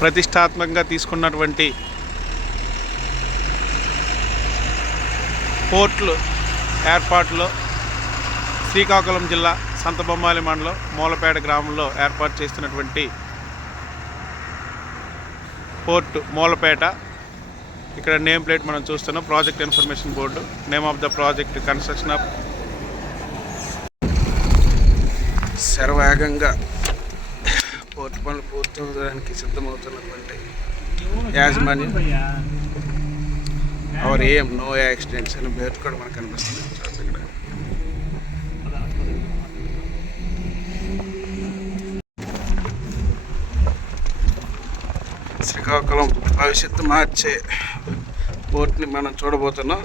ప్రతిష్టాత్మకంగా తీసుకున్నటువంటి పోర్ట్లు ఏర్పాటులో శ్రీకాకుళం జిల్లా సంతబొమ్మాలి మండలం మూలపేట గ్రామంలో ఏర్పాటు చేస్తున్నటువంటి పోర్ట్ మూలపేట. ఇక్కడ నేమ్ ప్లేట్ మనం చూస్తున్నాం project information board name of the project construction of శరవేగంగా పోర్ట్ పనులు పూర్తవడానికి సిద్ధమవుతున్నటువంటి యాజమాన్యం. అవర్ ఏం నో యాక్సిడెంట్స్ అని బయట కూడా మనకు కనిపిస్తుంది చూడండి ఇక్కడ శ్రీకాకుళం భవిష్యత్తు మార్చే పోర్ట్ని మనం చూడబోతున్నాం.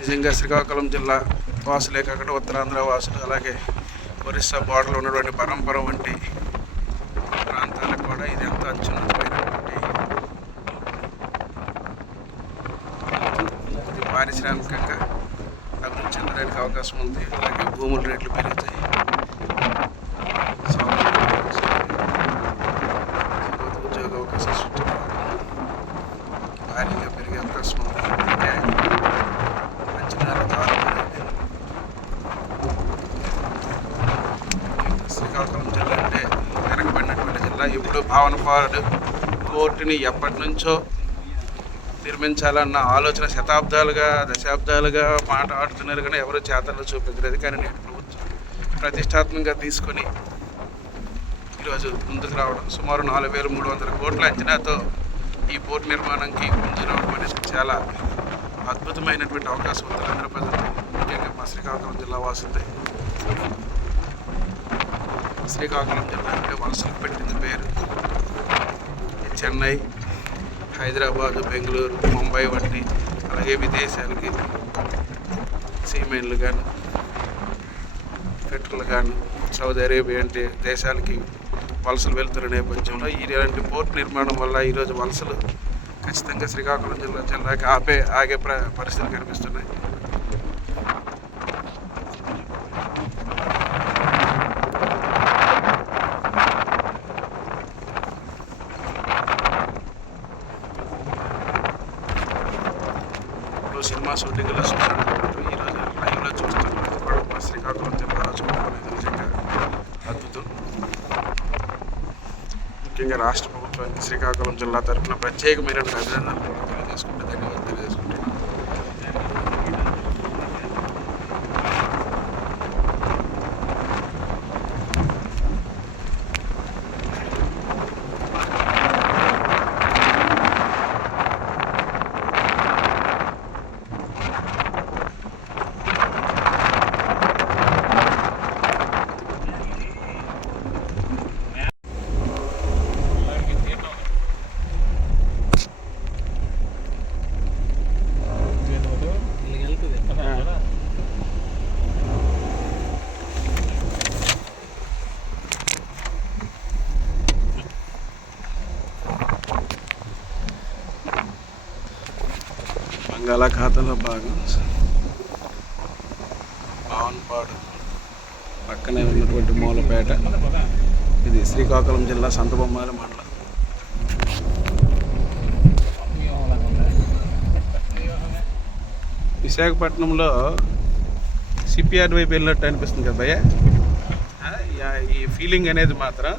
నిజంగా శ్రీకాకుళం జిల్లా వాసులే కాకుండా ఉత్తరాంధ్ర వాసులు అలాగే ఒరిస్సా బార్డర్లో ఉన్నటువంటి పరంపర వంటి ప్రాంతాలకు కూడా ఇది ఎంత అత్యున్నతమైనటువంటి పారిశ్రామికంగా అభివృద్ధి చెందడానికి అవకాశం ఉంది. అలాగే భూముల రేట్లు పెరుగుతాయి సౌకర్యాలు పెరుగుతాయి. ఉద్యోగ అవకాశాలు సృష్టి భారీగా పెరిగే అవకాశం ఉంది అలాగే అంచనాల తారుమారు శ్రీకాకుళం జిల్లా అంటే వెనకబడినటువంటి జిల్లా. ఇప్పుడు భావనపాడు కోర్టుని ఎప్పటి నుంచో నిర్మించాలన్న ఆలోచన శతాబ్దాలుగా దశాబ్దాలుగా మాట ఆడుతున్నారు కానీ ఎవరు చేతల్లో చూపించలేదు. కానీ నేటి ప్రభుత్వం ప్రతిష్టాత్మకంగా తీసుకొని ఈరోజు ముందుకు రావడం సుమారు నాలుగు వేల మూడు వందల కోట్ల అంచనాతో ఈ పోర్టు నిర్మాణంకి ముందుకు రావడం అనేది చాలా అద్భుతమైనటువంటి అవకాశం ఉంది. ఆంధ్రప్రదేశ్ ముఖ్యంగా మా శ్రీకాకుళం జిల్లా వాసులది. శ్రీకాకుళం జిల్లా అంటే పెట్టింది పేరు. చెన్నై హైదరాబాదు బెంగళూరు ముంబై వంటి అలాగే విదేశాలకి సీమెన్లు కానీ పెట్రోల్ కానీ సౌదీ అరేబియా అంటే దేశాలకి వలసలు వెళ్తున్న నేపథ్యంలో ఇలాంటి పోర్ట్ నిర్మాణం వల్ల ఈరోజు వలసలు ఖచ్చితంగా శ్రీకాకుళం జిల్లా జిల్లాకి ఆపే ఆగే ప్ర పరిస్థితులు కనిపిస్తున్నాయి ఇప్పుడు సినిమా షూటింగ్లో చూసినట్టు ఈరోజు లైవ్లో చూస్తున్నట్టు కూడా మా శ్రీకాకుళం జిల్లాలో చూడడం నిజంగా అద్భుతం. ముఖ్యంగా రాష్ట్ర ప్రభుత్వానికి శ్రీకాకుళం జిల్లా తరఫున ప్రత్యేకమైన అభినందనలు కూడా తెలియజేసుకుంటే ధన్యవాదాలు తెలియజేసుకుంటే బంగాళాఖాతంలో భాగం. పావన్పాడు పక్కనే ఉన్నటువంటి మూలపేట. ఇది శ్రీకాకుళం జిల్లా సంతబొమ్మాలి మండలం. విశాఖపట్నంలో సిపిఆర్ వైపు వెళ్ళినట్టు అనిపిస్తుంది కదా భయ్య? ఈ ఫీలింగ్ అనేది మాత్రం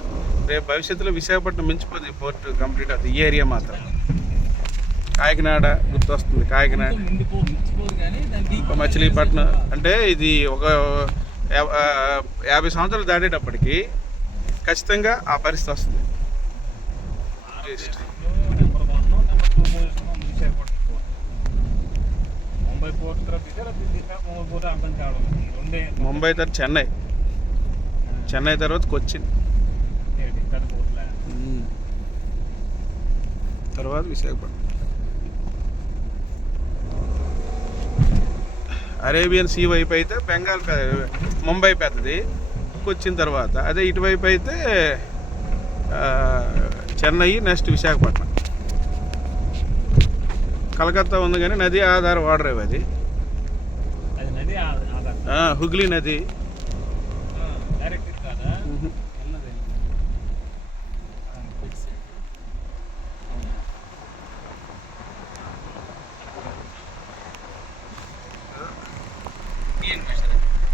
రేపు భవిష్యత్తులో విశాఖపట్నం మించిపోతుంది పోర్ట్ కంప్లీట్ అవుతుంది. ఈ ఏరియా మాత్రం. కాకినాడ గుర్తొస్తుంది. కాకినాడ. మచిలీపట్నం. అంటే ఇది ఒక యాభై సంవత్సరాలు దాటేటప్పటికి ఖచ్చితంగా ఆ పరిస్థితి వస్తుంది. ముంబై పోర్ట్ తర్వాత చెన్నై. చెన్నై తర్వాత కొచ్చిన్ తర్వాత విశాఖపట్నం. అరేబియన్ సీ వైపు అయితే బెంగాల్ ముంబై పెద్దది. కొచ్చిన తర్వాత అదే ఇటువైపు అయితే చెన్నై నెక్స్ట్ విశాఖపట్నం. కలకత్తా ఉంది కానీ నది ఆధార వాటర్ అవి అది. హుగ్లీ నది.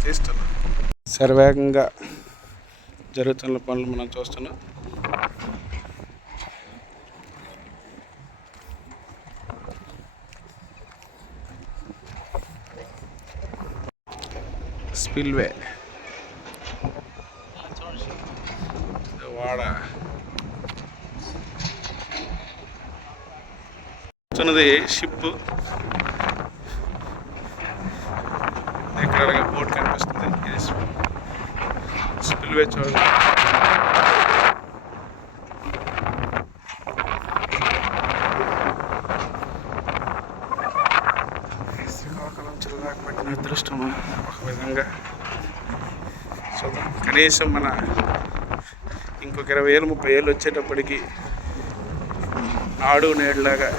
చేస్తున్నా. శరవేగంగా జరుగుతున్న పనులు మనం చూస్తున్నాం. స్పిల్వే. వాడ. చూస్తున్నది షిప్ ఇక్కడ బోట్ కనిపిస్తుంది. ఇది స్పిల్వే చూడండి శ్రీకాకుళం జిల్లాకు పట్టిన అదృష్టం ఒక విధంగా చూద్దాం. కనీసం మన ఇంకొక ఇరవై ఏళ్ళు ముప్పై ఏళ్ళు వచ్చేటప్పటికి నాడు నేడులాగా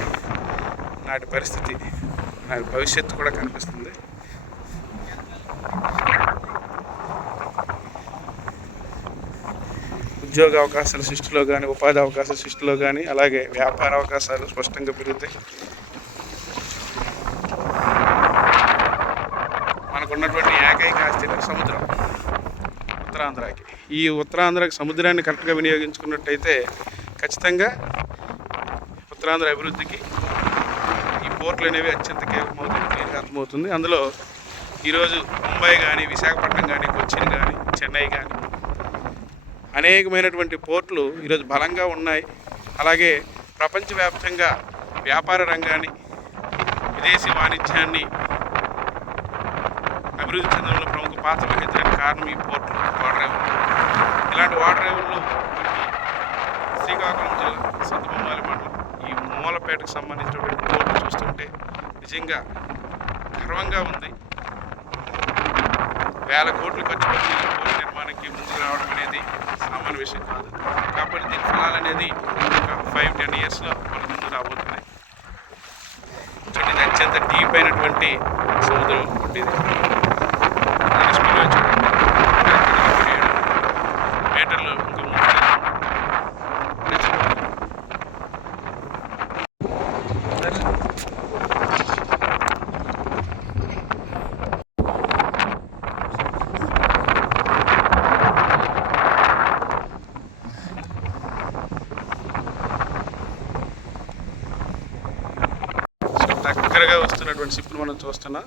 నాటి పరిస్థితి నాటి భవిష్యత్తు కూడా కనిపిస్తుంది. ఉద్యోగ అవకాశాల సృష్టిలో కానీ ఉపాధి అవకాశాల సృష్టిలో కానీ అలాగే వ్యాపార అవకాశాలు స్పష్టంగా పెరుగుతాయి. మనకున్నటువంటి ఏకైక ఆస్తి సముద్రం ఉత్తరాంధ్రకి. ఈ ఉత్తరాంధ్రకి సముద్రాన్ని కరెక్ట్గా వినియోగించుకున్నట్టయితే ఖచ్చితంగా ఉత్తరాంధ్ర అభివృద్ధికి ఈ పోర్ట్లు అనేవి అత్యంత కీలకమవుతుంది అర్థమవుతుంది అందులో ఈరోజు ముంబై కానీ విశాఖపట్నం కానీ కొచ్చిన్ కానీ చెన్నై కానీ అనేకమైనటువంటి పోర్ట్లు ఈరోజు బలంగా ఉన్నాయి. అలాగే ప్రపంచవ్యాప్తంగా వ్యాపార రంగాన్ని విదేశీ వాణిజ్యాన్ని అభివృద్ధి చెందడంలో ప్రముఖ పాత్ర వహించడానికి కారణం ఈ పోర్ట్లు వాటర్ ఇలాంటి వాటర్ శ్రీకాకుళం జిల్లా సత్తుబొమ్మాలి మండలం. ఈ మూలపేటకు సంబంధించినటువంటి పోర్టు చూస్తుంటే నిజంగా గర్వంగా ఉంది. వేల కోట్లు ఖర్చు పెట్టి మనకి ముందుకు రావడం అనేది సామాన్య విషయం కాదు. కాబట్టి దీని ఫలాలు అనేది ఒక ఫైవ్ టెన్ ఇయర్స్లో మన ముందు రాబోతున్నాయి. చూడండి అత్యంత డీప్ అయినటువంటి సముద్రం ఉండేది. చూడండి ఏడు మీటర్లు ఇంకా ముందు సో ఉన్నటువంటి షిప్లు మనం చూస్తున్నాం.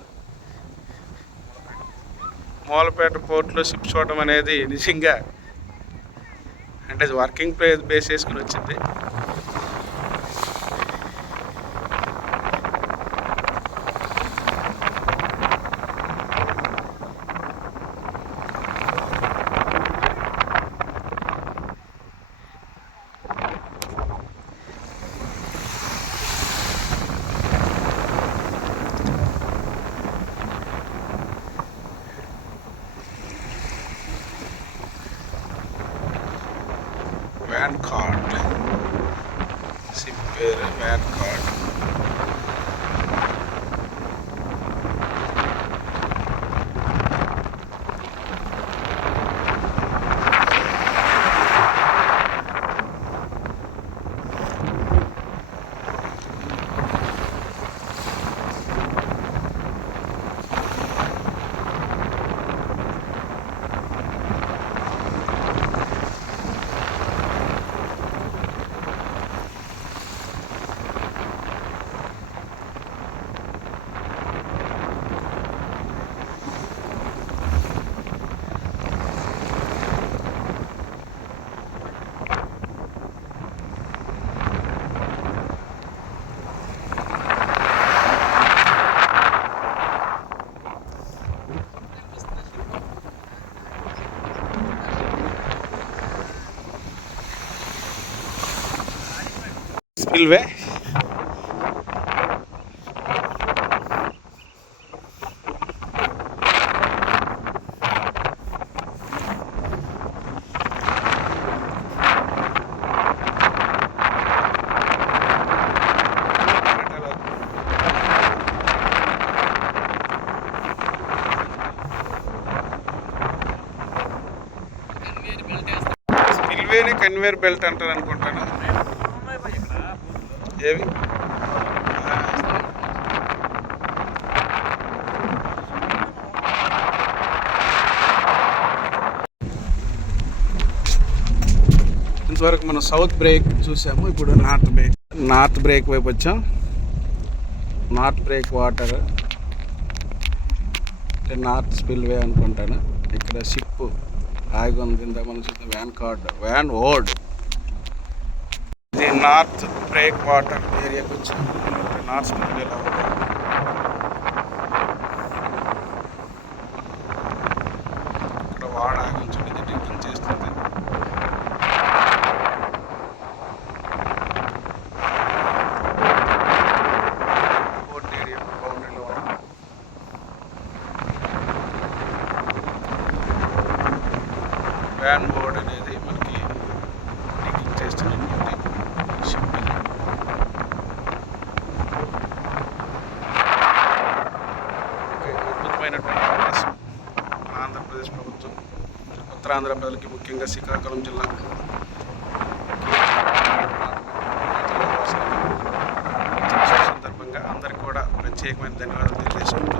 మూలపేట పోర్ట్లో షిప్ చూడటం అనేది నిజంగా అంటే అది వర్కింగ్ ప్లేస్ బేస్ వేసుకుని వచ్చింది. వ్యాన్ కార్డ్ షిప్ పేరు వ్యాన్ కార్డ్ స్పిల్వేనే కన్వేర్ బెల్ట్ అంటారు అనుకుంటాను. heavy. ఇంతవరకు మనం సౌత్ బ్రేక్ చూసాము ఇప్పుడు నార్త్ బ్రేక్. నార్త్ బ్రేక్ వైపు వచ్చాం. North breakwater. అంటే నార్త్ స్పిల్వే అనుకుంటాను. ఇక్కడ షిప్ ఆగి ఉంది ఇంత మనం చూస్తే వ్యాన్ కార్డ్ వ్యాన్ ఓల్డ్ ఇది నార్త్ బ్రేక్ వాటర్ ఏరియాకి వచ్చాం నార్త్ స్పిల్వేలో ఇక్కడ వాడ ఆగి ఉంచండి ఇది డ్రింకింగ్ చేస్తుంది పోర్ట్ ఏరియా బౌండరీలో ఉన్నాం వ్యాన్ బోర్డ్ అనేది మనకి టికెట్ చేస్తున్నటువంటి షిప్ ఇది. ఓకే, అద్భుతమైనటువంటి అవకాశం మన ఆంధ్రప్రదేశ్ ప్రభుత్వం ఉత్తరాంధ్ర ప్రజలకి ముఖ్యంగా శ్రీకాకుళం జిల్లా సందర్భంగా అందరికి కూడా ప్రత్యేకమైన ధన్యవాదాలు తెలియజేసుకుంటూ